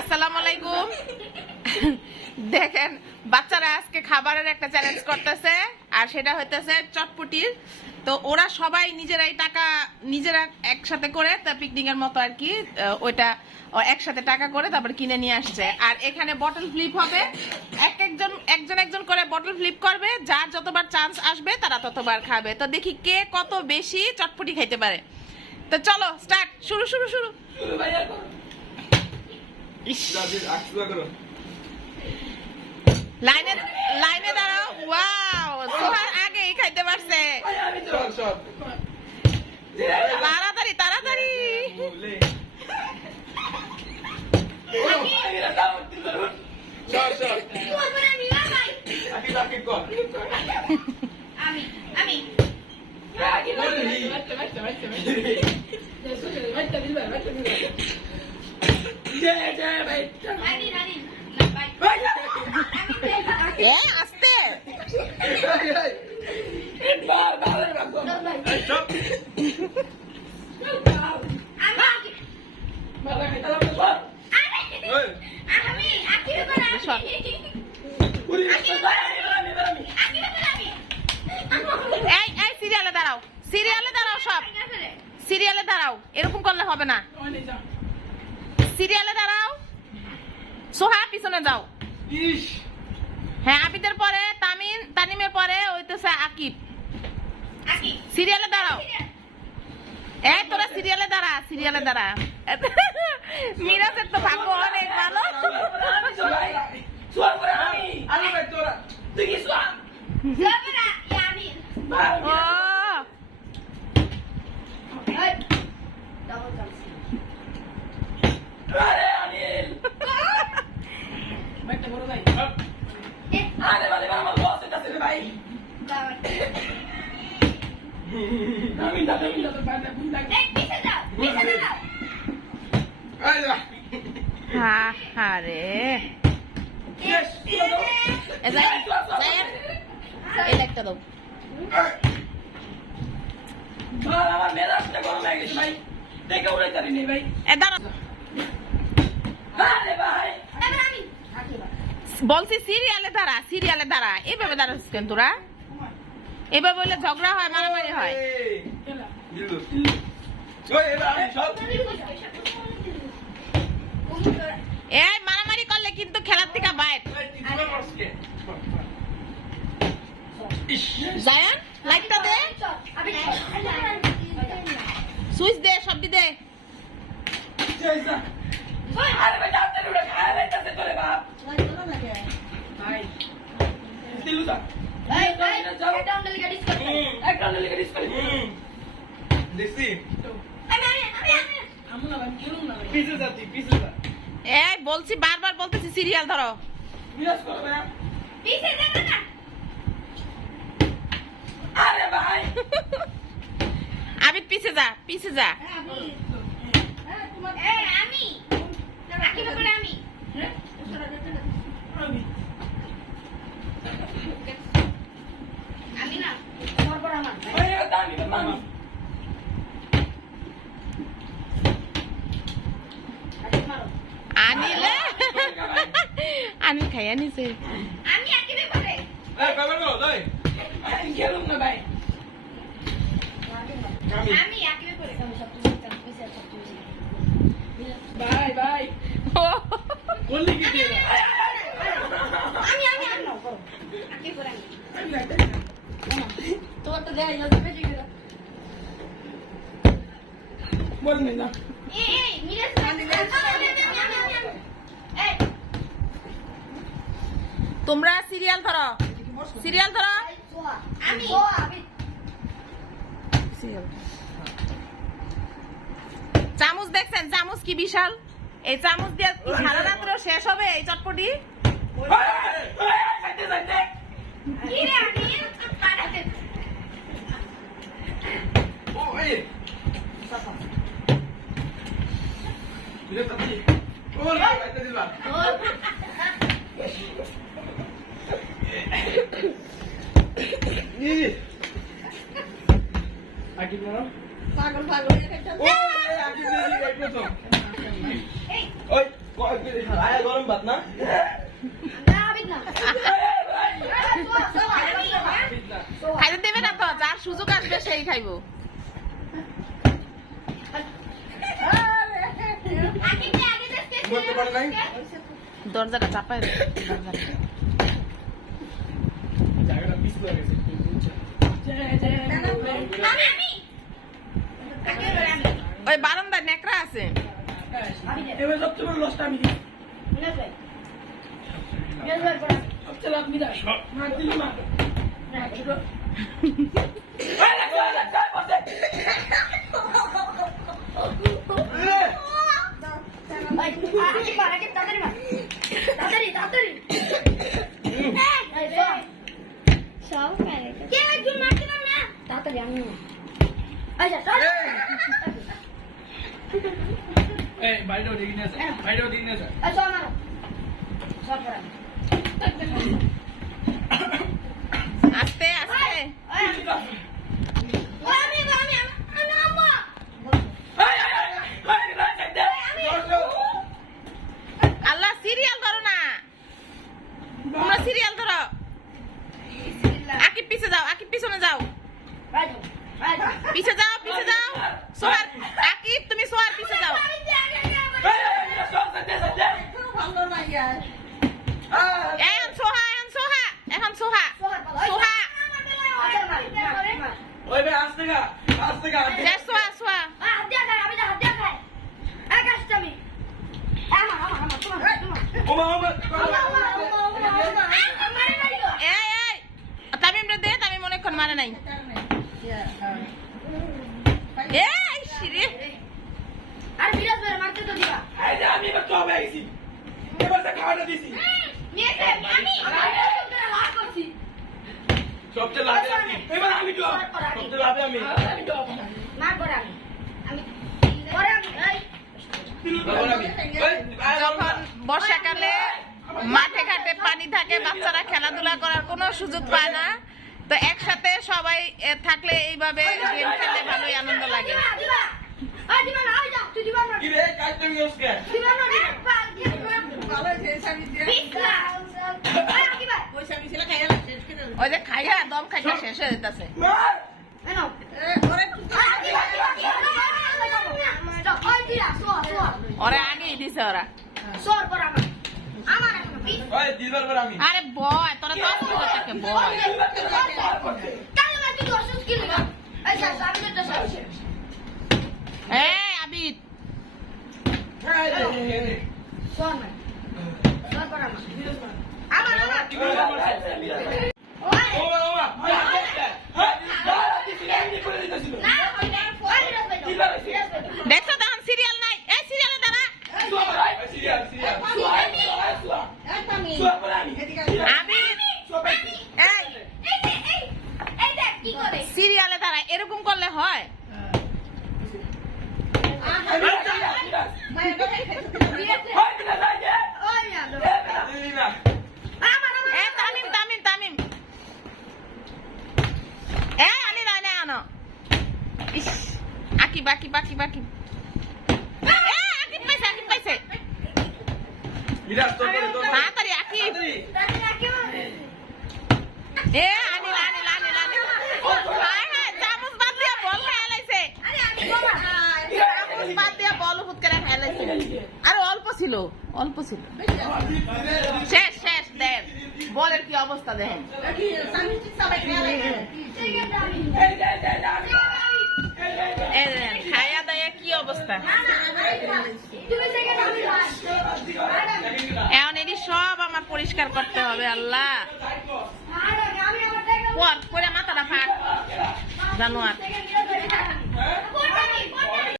আসসালামু আলাইকুম। দেখেন বাচ্চারা আজকে খাবারের একটা চ্যালেঞ্জ করতেছে, আর সেটা হইতেছে চটপটির। তো ওরা সবাই নিজেরাই টাকা নিজেরা একসাথে করে তা পিকনিকের মতো আর কি ওইটা একসাথে টাকা করে তারপর কিনে নিয়ে আসছে। আর এখানে বটল ফ্লিপ হবে, একজন করে বটল ফ্লিপ করবে, যার যতবার চান্স আসবে তারা ততবার খাবে। তো দেখি কে কত বেশি চটপটি খাইতে পারে। তো চলো স্টার্ট, শুরু শুরু শুরু। লাইনে দাঁড়াও। ওয়াও, সোহার আগেই খাইতে পারছে। তাড়াতাড়ি তাড়াতাড়ি। আস্তে সিরিয়ালে দাঁড়াও, সিরিয়ালে দাঁড়াও, সব সিরিয়ালে দাঁড়াও। এরকম করলে হবে না, সিরিয়ালে দাঁড়াও। সোহা পিছনে যাও। হ্যাঁ, আবিদের পরে তানিমের পরে হইতেছে আকিব। সিরিয়ালে দাঁড়াও। এই তোরা সিরিয়ালে দাঁড়া, সিরিয়ালে দাঁড়া। মিরাজের তো ভাগ্য অনেক ভালো। বলছি সিরিয়ালে দাঁড়া, সিরিয়ালে দাঁড়া। এভাবে দাঁড়াচ্ছিস কেন তোরা? এভাবে বললে ঝগড়া হয়, মারামারি হয়। এই মারামারি করলে কিন্তু খেলার থেকে বাইরে। জায়ান লাইটটা দে, সুইচ দে, সবটি দে। এই বলছি, বারবার বলতেছি সিরিয়াল ধরো। আবিদ পিছে যা, পিছে যা। আনিলে আনিল খাইয়া নিছে। আমি আকিবে পড়ে আমি আকিবে পড়ে বাই বাই। বললি কি দিয়ে আমি আকিবে পড়ে তো তো দেই না তুমি ঠিক আছে বল না। এই মিরাজ তোমরা সিরিয়াল ধরো, সিরিয়াল ধরো। আমি চামচ দেখছেন, চামচ কি বিশাল। এই চামচ দিয়ে সারা রাত্র শেষ হবে এই চটপটি। পাগল পাগল গরম ভাত না খাইতে দেবে না তো, যার সুযোগ আসবে সেই খাইবো। দরজাটা চাপাই দে, দরজাটা। ওই বারান্দায় নেকড়া আছে। এবার সবচেয়ে বড় লসটা আমি দিই সবচেয়ে লাভ মিলা মার দিলি মা বাইরেও দেখি না বাইরেও দেখি না আস্তে আস্তে। আল্লাহ, সিরিয়াল ধরো না, তোমরা সিরিয়াল ধরো। আকিব পিছে যাও, আকিব পিছনে যাও, পিছে যাও, পিছে যাও। সোহার, আকিব তুমি সোহার পিছে যাও। এখন সোহা, এখন সোহা, এখন সোহা, সোহা। ওই ভাই আসতে গা শেষ, সোহা, সোহা। ওমা ওমা এই, এই, তামিম রে দে, তামিম অনেকক্ষণ মারে নাই। এই শিরে, এই যে আমি এবার তো হবে আইছি এবার তো খাওয়াটা দিছি সবচেয়ে লাভে আমি এবার আমি তো সবচেয়ে লাভে আমি যখন বর্ষাকালে মাঠে ঘাটে পানি থাকে, বাচ্চারা খেলাধুলা করার কোনো সুযোগ পায় না, তো একসাথে সবাই থাকলে এইভাবে গেম খেলতে ভালোই আনন্দ লাগে। কি রে কাজ তুমি ওসকে ওই যে খাইয়া দম খাইয়া শেষ হয়ে যেতেছে। মার ওরা আগেই দিছে ওরা। ওই দিবার পর আমি আরে বয়, তোরা তো আসতে থাকে বয়। এই আবিদ, ওমা ওমা দেখছো তখন সিরিয়াল নাই। এই সিরিয়ালে দাঁড়া। আবিদ, এই সিরিয়ালে দাঁড়া, এরকম করলে হয়? এ তামিম, তামিম, তামিম, এ আনি না, না আনো। ইস, আকিব, আকিব, আকিব, আকিব। এ আকিব পাইছে, আকিব পাইছে। তাড়াতাড়ি আকিব। এ আনি না, আনি না, আনি না, আনি না। হায় হায়, চামচ বাদ দিয়া বল খেয়ে লাইছে। চামচ বাদ দিয়া বল ফুট করে খেয়ে লাইছে। আর অল্প ছিল, অল্প ছিল। শেষ, শেষ দেন। বলের কি অবস্থা দেখেন। এই দেখেন, খাইয়া দাইয়া কি অবস্থা। এখন এটি সব আমার পরিষ্কার করতে হবে। আল্লাহ, পর মাথাটা ফাট জানোয়ার।